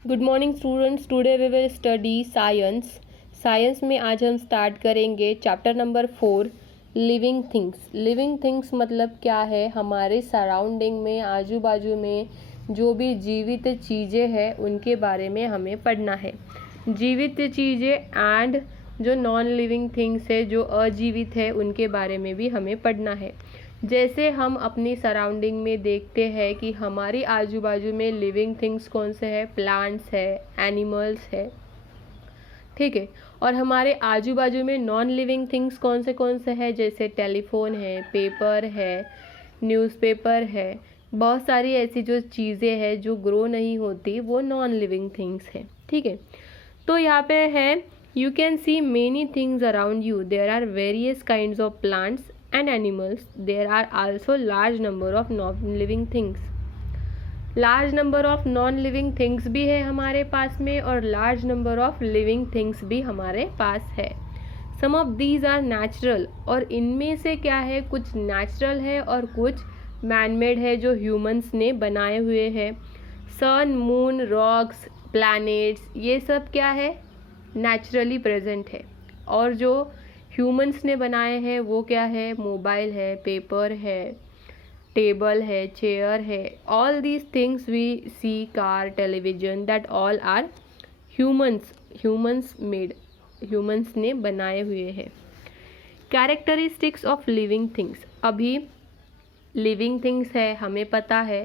Good morning students, today we will study science. Science में आज हम स्टार्ट करेंगे chapter number 4, living things. Living things मतलब क्या है? हमारे सराउंडिंग में, आजू बाजू में जो भी जीवित चीज़ें हैं उनके बारे में हमें पढ़ना है। जीवित चीज़ें एंड जो नॉन लिविंग थिंग्स है, जो अजीवित है, उनके बारे में भी हमें पढ़ना है। जैसे हम अपनी सराउंडिंग में देखते हैं कि हमारी आजू बाजू में लिविंग थिंग्स कौन से हैं, प्लांट्स है, एनिमल्स है, ठीक है। और हमारे आजू बाजू में नॉन लिविंग थिंग्स कौन से हैं, जैसे टेलीफोन है, पेपर है, न्यूज़पेपर है। बहुत सारी ऐसी जो चीज़ें हैं जो ग्रो नहीं होती, वो नॉन लिविंग थिंग्स हैं, ठीक है। तो यहाँ पे है, you can see many things around you, there are various kinds of plants and animals. There are also large number of non-living things. Large number of non living things भी है हमारे पास में और large number of living things भी हमारे पास है। सम of these are natural, और इनमें से क्या है, कुछ नेचुरल है और कुछ मैनमेड है जो ह्यूमंस ने बनाए हुए हैं। सन, मून, रॉक्स, प्लैनेट्स, ये सब क्या है, नेचुरली प्रेजेंट है। और जो ह्यूमंस ने बनाए हैं वो क्या है, मोबाइल है, पेपर है, टेबल है, चेयर है। All these things we see, car, television, that all are humans made, humans ने बनाए हुए हैं। Characteristics of living things. अभी लिविंग थिंग्स है, हमें पता है,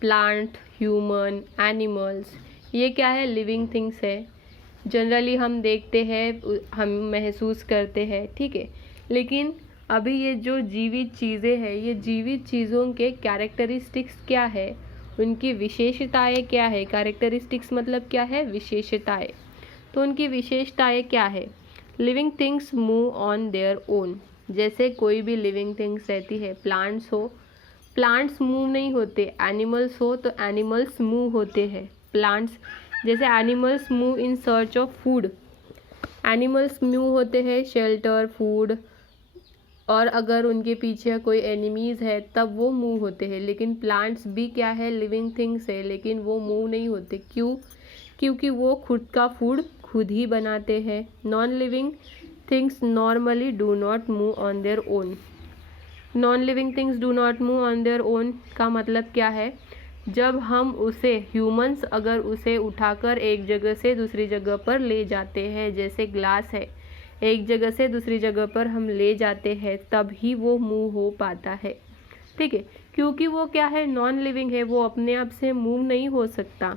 प्लांट, ह्यूमन, एनिमल्स, ये क्या है, लिविंग थिंग्स है। जनरली हम देखते हैं, हम महसूस करते हैं, ठीक है। लेकिन अभी ये जो जीवित चीज़ें हैं, ये जीवित चीज़ों के कैरेक्टरिस्टिक्स क्या है, उनकी विशेषताएं क्या है। कैरेक्टरिस्टिक्स मतलब क्या है, विशेषताएं। तो उनकी विशेषताएं क्या है? Living things move on their own. जैसे कोई भी लिविंग थिंग्स रहती है, प्लांट्स हो, प्लांट्स मूव नहीं होते। एनिमल्स हो तो एनिमल्स मूव होते हैं। प्लांट्स, जैसे animals move in search of food, animals move होते हैं शेल्टर, फूड, और अगर उनके पीछे कोई एनिमीज़ है तब वो मूव होते हैं। लेकिन प्लांट्स भी क्या है, लिविंग थिंग्स है, लेकिन वो मूव नहीं होते। क्यों? क्योंकि वो खुद का फूड खुद ही बनाते हैं। Non living things normally do not move on their own. Non living things do not move on their own का मतलब क्या है? जब हम उसे, ह्यूमंस अगर उसे उठाकर एक जगह से दूसरी जगह पर ले जाते हैं, जैसे ग्लास है, एक जगह से दूसरी जगह पर हम ले जाते हैं, तब ही वो मूव हो पाता है, ठीक है। क्योंकि वो क्या है, नॉन लिविंग है, वो अपने आप से मूव नहीं हो सकता।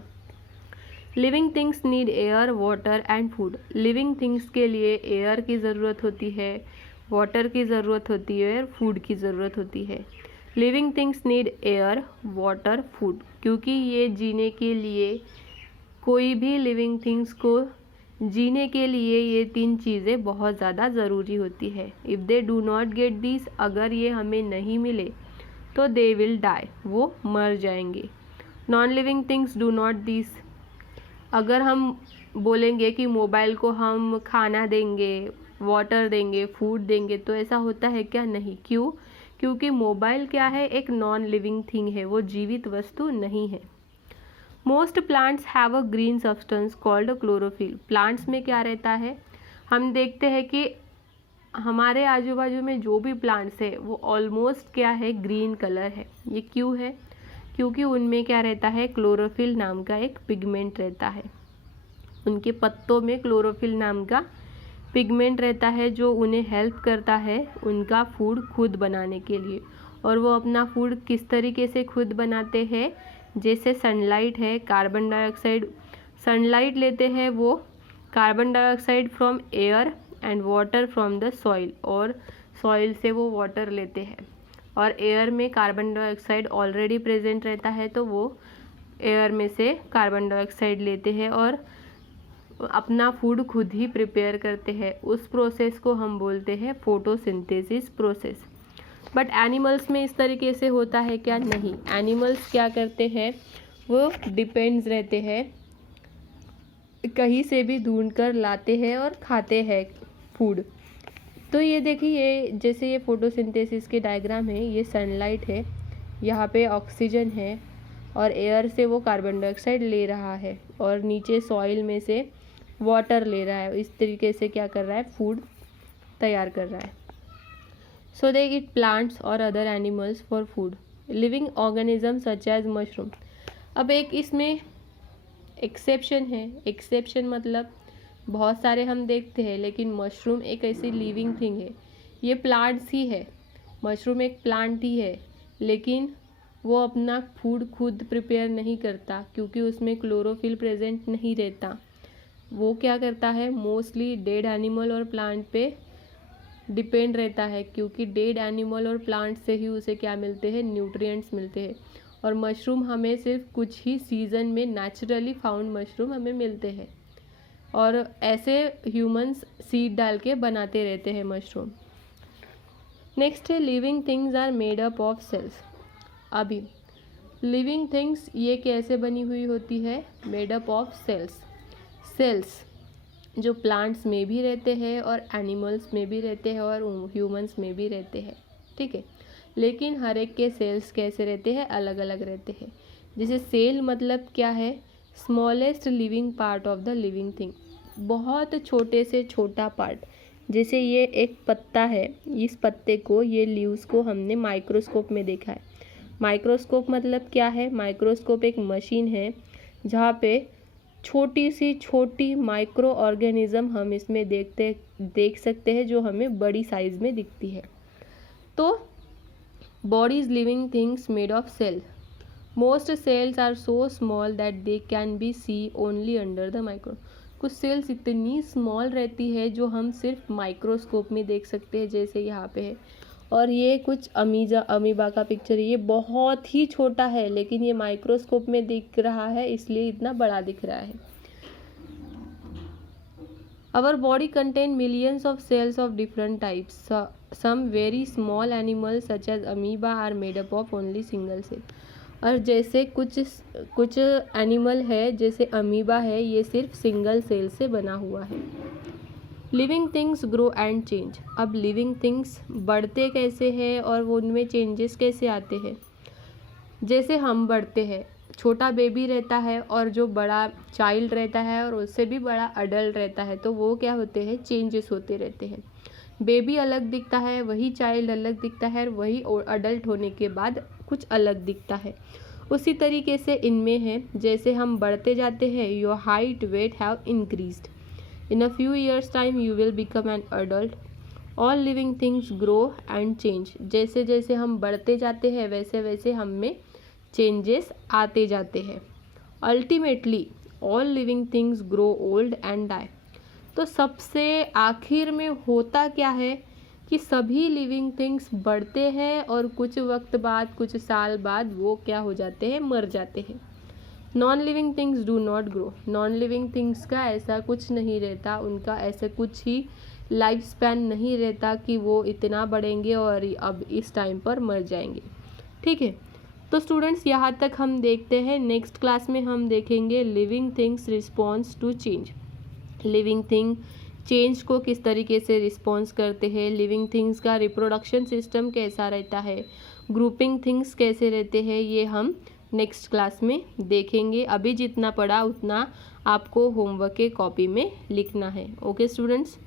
Living things need air, water and food. Living things के लिए एयर की ज़रूरत होती है, वाटर की ज़रूरत होती है, और फूड की ज़रूरत होती है। Living things need air, water, food, क्योंकि ये जीने के लिए, कोई भी लिविंग थिंग्स को जीने के लिए ये तीन चीज़ें बहुत ज़्यादा ज़रूरी होती है। If they do not get this, अगर ये हमें नहीं मिले तो दे विल डाई, वो मर जाएंगे। Non living things do not this. अगर हम बोलेंगे कि मोबाइल को हम खाना देंगे, वाटर देंगे, फूड देंगे, तो ऐसा होता है क्या? नहीं। क्यों? क्योंकि मोबाइल क्या है, एक नॉन लिविंग थिंग है, वो जीवित वस्तु नहीं है। Most plants have a green substance called chlorophyll. Plants में क्या रहता है, हम देखते हैं कि हमारे आजू बाजू में जो भी प्लांट्स है वो ऑलमोस्ट क्या है, ग्रीन कलर है। ये क्यों है? क्योंकि उनमें क्या रहता है, क्लोरोफिल नाम का एक पिगमेंट रहता है। उनके पत्तों में क्लोरोफिल नाम का पिगमेंट रहता है जो उन्हें हेल्प करता है उनका फूड खुद बनाने के लिए। और वो अपना फूड किस तरीके से खुद बनाते हैं? जैसे सनलाइट है, कार्बन डाइऑक्साइड, सनलाइट लेते हैं वो, carbon dioxide from air and water from the soil, और सॉइल से वो वाटर लेते हैं। और एयर में कार्बन डाइऑक्साइड ऑलरेडी प्रेजेंट रहता है, तो वो एयर में से कार्बन डाइऑक्साइड लेते हैं और अपना फूड खुद ही प्रिपेयर करते हैं। उस प्रोसेस को हम बोलते हैं फोटोसिंथेसिस प्रोसेस। बट एनिमल्स में इस तरीके से होता है क्या? नहीं। एनिमल्स क्या करते हैं, वो डिपेंड्स रहते हैं, कहीं से भी ढूंढ कर लाते हैं और खाते हैं फूड। तो ये देखिए, जैसे ये फोटोसिंथेसिस के डायग्राम है, ये सनलाइट है, यहाँ पे ऑक्सीजन है, और एयर से वो कार्बन डाइऑक्साइड ले रहा है और नीचे सॉइल में से वाटर ले रहा है। इस तरीके से क्या कर रहा है, फूड तैयार कर रहा है। सो दे ईट प्लांट्स और other animals for food. Living organism such as mushroom. अब एक इसमें एक्सेप्शन है। एक्सेप्शन मतलब बहुत सारे हम देखते हैं, लेकिन मशरूम एक ऐसी लिविंग थिंग है, ये प्लांट्स ही है, मशरूम एक प्लांट ही है, लेकिन वो अपना फूड खुद प्रिपेयर नहीं करता क्योंकि उसमें क्लोरोफिल प्रेजेंट नहीं रहता। वो क्या करता है, मोस्टली डेड एनिमल और प्लांट पे डिपेंड रहता है, क्योंकि डेड एनिमल और प्लांट से ही उसे क्या मिलते हैं, न्यूट्रिएंट्स मिलते हैं। और मशरूम हमें सिर्फ कुछ ही सीज़न में नेचुरली फाउंड मशरूम हमें मिलते हैं, और ऐसे ह्यूमंस सीड डाल के बनाते रहते हैं मशरूम। नेक्स्ट है living things are made up of cells. अभी लिविंग थिंग्स ये कैसे बनी हुई होती है, made up of cells. Cells जो प्लांट्स में भी रहते हैं और एनिमल्स में भी रहते हैं और ह्यूमंस में भी रहते हैं, ठीक है। लेकिन हर एक के सेल्स कैसे रहते हैं, अलग अलग रहते हैं। जैसे सेल मतलब क्या है, smallest living part of the living thing, बहुत छोटे से छोटा पार्ट। जैसे ये एक पत्ता है, इस पत्ते को, ये लीव्स को हमने माइक्रोस्कोप में देखा है। माइक्रोस्कोप मतलब क्या है, माइक्रोस्कोप एक मशीन है जहाँ पे छोटी सी छोटी माइक्रो ऑर्गेनिज्म हम इसमें देख सकते हैं, जो हमें बड़ी साइज में दिखती है। तो body is living things made of cell. Most cells are so small that they can be see only under the micro. कुछ सेल्स इतनी स्मॉल रहती है जो हम सिर्फ माइक्रोस्कोप में देख सकते हैं, जैसे यहाँ पे है। और ये कुछ अमीबा का पिक्चर है, ये बहुत ही छोटा है लेकिन ये माइक्रोस्कोप में दिख रहा है, इसलिए इतना बड़ा दिख रहा है। Our body contain millions of cells of different types. Some very small animals such as amoeba are made up of only single cell. और जैसे कुछ एनिमल है, जैसे अमीबा है, ये सिर्फ सिंगल सेल से बना हुआ है। Living things grow and change. अब लिविंग थिंग्स बढ़ते कैसे हैं और वो उनमें चेंजेस कैसे आते हैं। जैसे हम बढ़ते हैं, छोटा बेबी रहता है और जो बड़ा चाइल्ड रहता है और उससे भी बड़ा अडल्ट रहता है, तो वो क्या होते हैं, चेंजेस होते रहते हैं। बेबी अलग दिखता है, वही चाइल्ड अलग दिखता है, और वही अडल्ट होने के बाद कुछ अलग दिखता है। उसी तरीके से इनमें है, जैसे हम बढ़ते जाते हैं, your height weight have increased. In a few years time you will become an adult. All living things grow and change. जैसे जैसे हम बढ़ते जाते हैं वैसे वैसे हम में चेंजेस आते जाते हैं। Ultimately all living things grow old and die. तो सबसे आखिर में होता क्या है कि सभी लिविंग थिंग्स बढ़ते हैं और कुछ वक्त बाद, कुछ साल बाद वो क्या हो जाते हैं, मर जाते हैं। Non living things do not grow. Non living things का ऐसा कुछ नहीं रहता, उनका ऐसा कुछ ही लाइफ स्पैन नहीं रहता कि वो इतना बढ़ेंगे और अब इस टाइम पर मर जाएंगे, ठीक है। तो स्टूडेंट्स यहाँ तक हम देखते हैं। नेक्स्ट क्लास में हम देखेंगे living things response to change. Living thing change को किस तरीके से रिस्पॉन्स करते हैं, लिविंग थिंग्स का रिप्रोडक्शन सिस्टम कैसा रहता है, ग्रुपिंग थिंग्स कैसे रहते हैं, ये हम नेक्स्ट क्लास में देखेंगे। अभी जितना पढ़ा उतना आपको होमवर्क के कॉपी में लिखना है। Okay students.